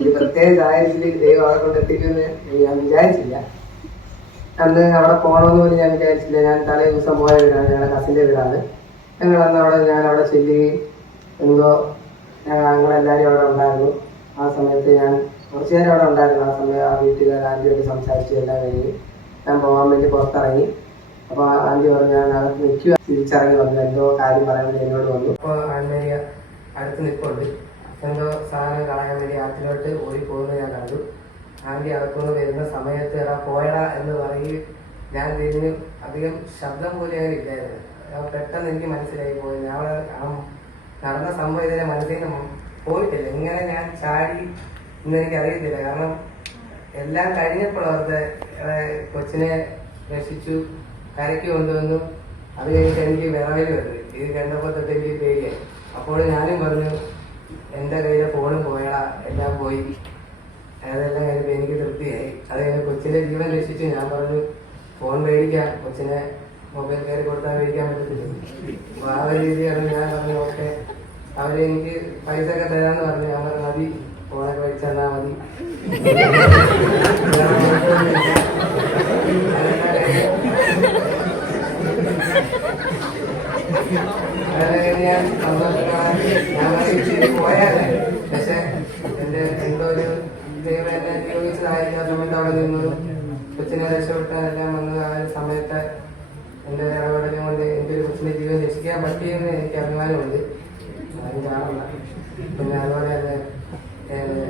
ഒരു പ്രത്യേക സാഹചര്യത്തിൽ ദൈവം അവിടെ കൊണ്ടെത്തിക്കുമെന്ന് ഞാൻ വിചാരിച്ചില്ല. അന്ന് അവിടെ പോകണമെന്ന് പോലും ഞാൻ വിചാരിച്ചില്ല. ഞാൻ തലേ ദിവസം പോയ വീടാണ്, ഞങ്ങളുടെ കസിൻ്റെ വീടാണ്. ഞങ്ങൾ അന്ന് ഞാൻ അവിടെ ചെല്ലുകയും എന്തോ ഞങ്ങളെല്ലാവരും അവിടെ ഉണ്ടായിരുന്നു. ആ സമയത്ത് ഞാൻ കുറച്ച് നേരം അവിടെ ഉണ്ടായിരുന്നു. ആ സമയം ആ വീട്ടുകാർ ആൻറ്റിയോട് സംസാരിച്ച് എല്ലാം കഴിഞ്ഞ് ഞാൻ പോകാൻ വേണ്ടി പുറത്തിറങ്ങി. അപ്പോൾ ആൻറ്റി പറഞ്ഞു ഞാൻ അകത്ത് നിൽക്കുക. തിരിച്ചിറങ്ങി വന്നു, എന്തോ കാര്യം പറയാൻ വേണ്ടി എന്നോട് വന്നു. അപ്പോൾ ആൻമേരി അടുത്ത് നിൽപ്പുണ്ട്. എന്തോ സാധനം കളയാൻ വേണ്ടി ആറ്റിലോട്ട് ഓടിപ്പോകുന്നത് ഞാൻ കണ്ടു. ആൻറ്റി അകത്തുനിന്ന് വരുന്ന സമയത്ത് എടാ പോയടാ എന്ന് പറയും. ഞാൻ തിരിഞ്ഞ് അധികം ശബ്ദം പോലും അങ്ങനെ ഇല്ലായിരുന്നു. പെട്ടെന്ന് എനിക്ക് മനസ്സിലായി പോയി. ഞാൻ നടന്ന സംഭവം ഇതിനെ മനസ്സിൽ നിന്ന് പോയിട്ടില്ല. ഇങ്ങനെ ഞാൻ ചാടി ഇന്ന് എനിക്കറിയത്തില്ല. കാരണം എല്ലാം കഴിഞ്ഞപ്പോൾ അവരുടെ കൊച്ചിനെ രക്ഷിച്ചു, കരയ്ക്ക് കൊണ്ടുവന്നു. അത് കഴിഞ്ഞിട്ട് എനിക്ക് വിറവിൽ വന്നു. ഇത് കണ്ടപ്പോൾ തൊട്ട് എനിക്ക് പേടിയായി. അപ്പോൾ ഞാനും പറഞ്ഞു എൻ്റെ കയ്യിലെ ഫോണും പോയടാ, എല്ലാം പോയി. അതെല്ലാം കഴിഞ്ഞപ്പോൾ എനിക്ക് തൃപ്തിയായി. അത് കഴിഞ്ഞ് കൊച്ചിൻ്റെ ജീവൻ രക്ഷിച്ചു. ഞാൻ പറഞ്ഞു ഫോൺ മേടിക്കാം, കൊച്ചിനെ മൊബൈൽ കയറി കൊടുത്താൽ മേടിക്കാൻ പറ്റത്തില്ല. അപ്പോൾ ആ ഒരു രീതിയാണ് ഞാൻ പറഞ്ഞു ഓക്കെ. അവരെനിക്ക് പൈസ ഒക്കെ തരാമെന്ന് പറഞ്ഞു. ഞാൻ പറഞ്ഞു മതി, ഫോണൊക്കെ മേടിച്ച് തന്നാൽ മതി. ഞാൻ പോയാലേ, പക്ഷെ എൻ്റെ എന്തോ ഒരു ദൈവം എന്നെ നിയോഗിച്ചതായിരിക്കും. ആ സമയത്ത് അവിടെ നിന്നതും കൊച്ചിനെ രക്ഷപ്പെട്ടാനെല്ലാം വന്നത് ആ ഒരു സമയത്ത് എൻ്റെ ഇടപെടലും കൊണ്ട് എൻ്റെ ഒരു കൊച്ചിൻ്റെ ജീവൻ രക്ഷിക്കാൻ പറ്റിയെന്ന് എനിക്ക് അഭിമാനമുണ്ട്. അത് കാണുന്ന പിന്നെ അതുപോലെ തന്നെ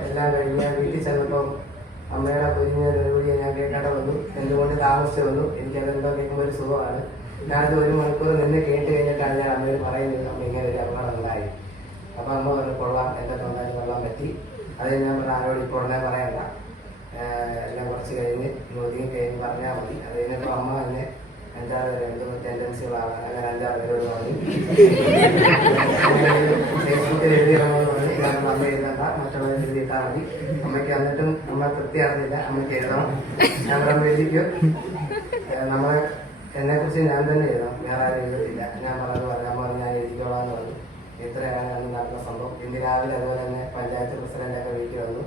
എല്ലാം കഴിഞ്ഞ് വീട്ടിൽ ചെന്നപ്പോൾ അമ്മയുടെ പൊരിഞ്ഞൊരുകൂടി ഞാൻ കേൾക്കാതെ വന്നു. എന്തുകൊണ്ട് താമസിച്ചു വന്നു. എനിക്കതെന്തോ കേൾക്കുമ്പോൾ ഒരു സുഖമാണ്. ഞാനത് 1 മണിക്കൂർ നിന്ന് കേട്ട് കഴിഞ്ഞിട്ടാണ് ഞാൻ അമ്മയോട് പറയുന്നത് അമ്മ ഇങ്ങനെ ഒരു അപകടം ഉണ്ടായി. അപ്പം അമ്മ പറഞ്ഞു കൊള്ളാം, എൻ്റെ തൊണ്ടായി കൊള്ളാൻ പറ്റി. അത് ഞാൻ പറഞ്ഞ ആരോട് ഇപ്പോൾ ഉടനെ പറയണ്ട, എല്ലാം കുറച്ച് കഴിഞ്ഞ് ഒതുങ്ങി കഴിഞ്ഞ് പറഞ്ഞാൽ മതി. അത് കഴിഞ്ഞപ്പോൾ അമ്മ തന്നെ 5-6 പേര് എന്തും ടെൻഡൻസികളാണ്, അങ്ങനെ 5-6 പേരോട് പറഞ്ഞു. ഫേസ്ബുക്കിൽ എഴുതിയിടണമെന്ന് പറഞ്ഞു. ഞാൻ അമ്മ എഴുതണ്ട, മറ്റുള്ളവർ എഴുതിയിട്ടാൽ മതി. അമ്മയ്ക്ക് എന്നിട്ടും അമ്മ തൃപ്തി അറിഞ്ഞില്ല, അമ്മയ്ക്ക് എഴുതണം. ഞാൻ അമ്മ എഴുതിക്കും. നമ്മളെ എന്നെക്കുറിച്ച് ഞാൻ തന്നെ എഴുതണം, വേറെ ആരും എഴുതത്തില്ല. ഞാൻ പറഞ്ഞു അമ്മ ഞാൻ എഴുതിക്കോളാന്ന് പറഞ്ഞു. ഇത്രയാണ് അന്ന് നടന്ന സംഭവം. ഇന്ന് രാവിലെ അതുപോലെ തന്നെ പഞ്ചായത്ത് പ്രസിഡന്റൊക്കെ വീട്ടിൽ വന്നു.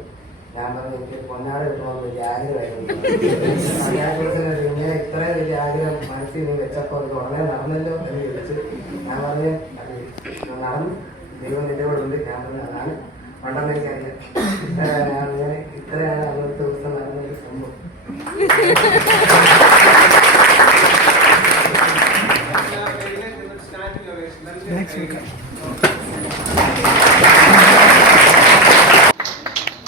ഞാൻ പറഞ്ഞു എനിക്ക് പൊന്നാട് കിട്ടണമെന്ന് വലിയ ആഗ്രഹമായിരുന്നു. പഞ്ചായത്ത് പ്രസിഡന്റ് ഇങ്ങനെ ഇത്രയും വലിയ ആഗ്രഹം മനസ്സിൽ നീ വെച്ചപ്പോൾ ഇത് ഉടനെ നടന്നല്ലോ എന്ന് ചോദിച്ചു. ഞാൻ പറഞ്ഞു അത് നടന്നു, ദൈവം നിന്റെ കൂടെ ഉണ്ട്. ഞാൻ പറഞ്ഞു അതാണ് ഉണ്ടെന്ന് എനിക്കറിയാം. ഇത്രയാണ് അന്നത്തെ ദിവസം നടന്ന ഒരു സംഭവം.